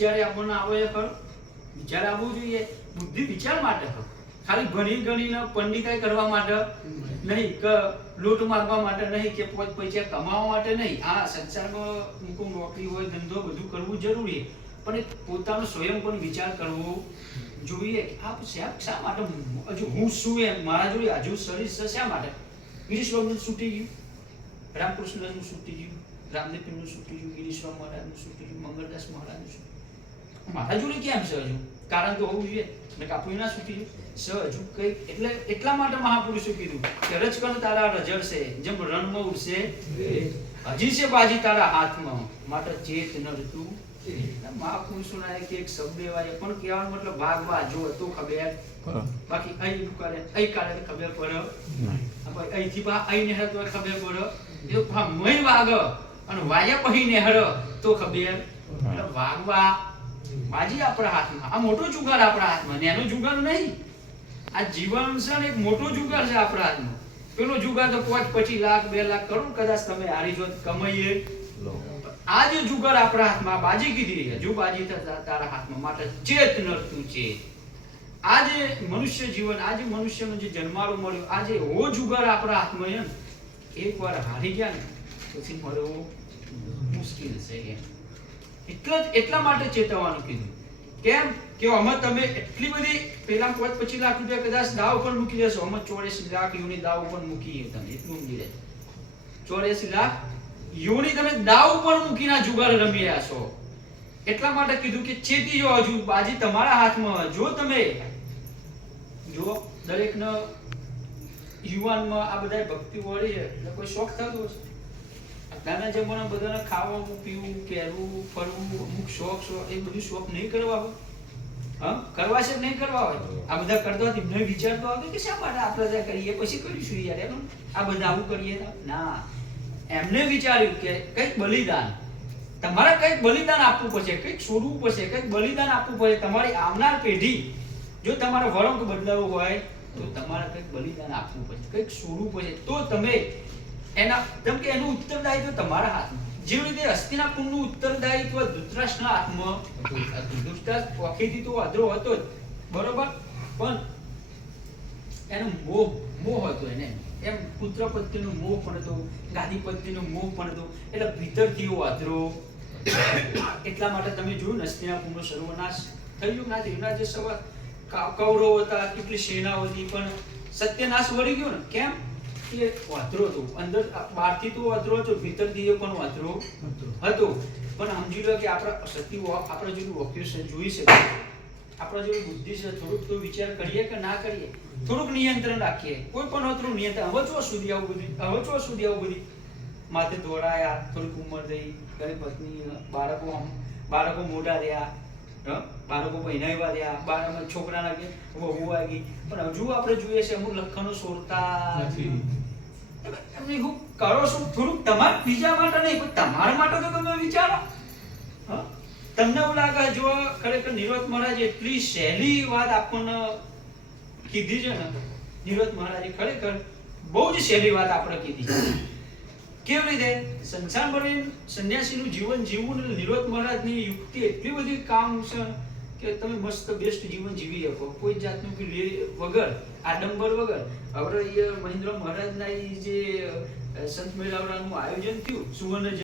વિચારે આપણને આવે ખરો? વિચાર આવવું જોઈએ. બુદ્ધિ વિચાર માટે ખરો. ખાલી ભણી ગણીને પંડિતાઈ કરવા માટે નહીં, કે લૂંટ મારવા માટે નહીં, કે પોત પૈસા કમાવા માટે નહીં. આ સંસારમાં મૂકો નોકરી હોય, ધંધો બધું કરવું જરૂરી પણ એક પોતાનો સ્વયં પણ વિચાર કરવો જોઈએ. કે આ શા શા માટે? હજુ હું શું એમ? મારા જોડે હજુ શરીર છે શા માટે? ગિરીશ્વરનું છૂટી ગયું. રામકૃષ્ણનું છૂટી ગયું. રામદેવનું છૂટી ગયું. ગિરીશ્વર મહારાજનું છૂટી ગયું. મંગળદાસ મહારાજનું છૂટી. મારા જોડે કેમ છે હજુ? કારણ તો હોવું જોઈએ. મેં કાપું ના ગયું સ હજુ કઈ એટલે એટલા માટે મહાપુરુષો કીધું કે રજકણ તારા રજડશે જેમ રણમાં ઉડશે હજી છે બાજી તારા હાથમાં. માટે ચેત ન તું મહાપુરુષોના એક એક શબ્દ એવા છે. પણ કહેવાનો મતલબ ભાગવા જો તો ખબર? બાકી અહીં કરે અહીં કાઢે ખબર પડે. આપણે અહીંથી પા અહીં નેહર તો ખબર પડે. એ પા મય વાગ. અને વાયા પછી નેહર તો ખબર. એટલે વાગવા બાજી આપણા હાથમાં. આ મોટો જુગાર આપણા હાથમાં નેનો જુગાર નહીં. આ જીવન છે એક મોટો જુગાર છે આપણા હાથમાં. પેલો જુગાર તો પાંચ પચીસ લાખ બે લાખ કરોડ કદાચ તમે હારી જો કમાઈએ. આ જે જુગાર આપણા હાથમાં બાજી કીધી હજુ બાજી થતા તારા હાથમાં માટે ચેત નરતું છે. આ જે મનુષ્ય જીવન આ જે મનુષ્યનો જે જન્મારો મળ્યો આ જે હો જુગાર આપણા હાથમાં છે એકવાર હારી ગયા ને પછી મળવું મુશ્કેલ છે એમ. એટલા એટલા માટે ચેતવવાનું કીધું. કેમ? કે અમે તમે એટલી બધી પેલા પાંચ પચીસ લાખ રૂપિયા કદાચ દાવ પર મૂકી દેશો. અમે ચોર્યાસી લાખ યુની દાવ પર મૂકીએ તમે. એટલું સમજી લેજો ચોર્યાસી લાખ યુની તમે દાવ પર મૂકીને જુગાર રમી રહ્યા છો. એટલા માટે કીધું કે ચેતી જો હજુ, બાજી તમારા હાથમાં જો તમે, જો દરેકનો યુવાનમાં આ બધા ભક્તિ વળી છે કોઈ શોખ થતો હશે? અત્યારના જમાના બધાને ખાવાનું, પીવું, પહેરવું, ફરવું, અમુક શોખ શોખ, એ બધું શોખ નહીં કરવા હોય. હા? કરવા છે નહીં કરવા હોય? આ બધા કરતા હતી મને વિચારતો આવે કે શા માટે આપણે ત્યાં કરીએ પછી કરીશું યાર, એમ? આ બધા આવું કરીએ ના. એમને વિચાર્યું કે કંઈક બલિદાન. તમારે કંઈક બલિદાન આપવું પડશે, કંઈક છોડવું પડશે, કંઈક બલિદાન આપવું પડશે. તમારી આવનાર પેઢી, જો તમારો વળંક બદલાવો હોય, તો તમારે કંઈક બલિદાન આપવું પડશે, કંઈક છોડવું પડશે. તો તમે એના જેમ કે એનું ઉત્તરદાયિત્વ તમારા હાથમાં. જેવી રીતે હસ્તિનાપુરનું ઉત્તરદાયિત્વ ધૃતરાષ્ટ્રના હાથમાં ધૃતરાષ્ટ્ર પોખેથી તો અધરો હતો જ, બરોબર? પણ એનો મોહ મોહ હતો એને. એમ પુત્ર પત્નીનો મોહ પણ હતો, ગાદી પત્નીનો મોહ પણ હતો. એટલે ભીતરથી આદરો એટલા માટે તમે જોયું ને કુંડનો સર્વનાશ થઈ ગયો ના એના જે સવા કૌરવ હતા, કેટલી સેનાઓ હતી પણ સત્યનાશ વળી ગયો ને. કેમ? કે વાંદરો હતો અંદર બહારથી તો વાંદરો હતો ભીતરથી પણ વાંદરો હતો. પણ સમજી લો કે આપણા શક્તિ આપણે જેટલું છે જોઈ શકે આપણા જેવી બુદ્ધિ છે થોડુંક તો વિચાર કરીએ કે ના કરીએ. થોડુંક નિયંત્રણ રાખીએ. કોઈ પણ હતું નિયંત્રણ. હવે ચો સુધી આવું બધી. હવે ચો સુધી આવું બધી. માથે દોડાયા થોડીક ઉંમર થઈ ઘરે પત્ની બાળકો બાળકો મોટા થયા હં? બાળકો પહેરાવ્યા થયા બાળકો છોકરા લાગે વહુ આવી પણ હજુ આપણે જોઈએ છે અમુક લખણો સોરતા. એમને હું કરો છો થોડુંક તમારા બીજા માટે નહીં પણ તમારા માટે તો તમે વિચારો. હં? તમને એવું લાગે જો ખરેખર નિરોધ મહારાજ એટલી સહેલી વાત આપણને કીધી છે ને નિરોધ મહારાજે ખરેખર બહુ જ સહેલી વાત આપણે કીધી કેવી રીતે? સંસાર ભરી સંન્યાસીનું જીવન જીવવું અને નિરોધ મહારાજની યુક્તિ એટલી બધી કામ છે કે તમે મસ્ત, બેસ્ટ જીવન જીવી શકો. કોઈ જાતનું વગર આડંબર વગર. હવે મહેન્દ્ર મહારાજના જે સંત મેળાવડાનું આયોજન થયું, સુવર્ણ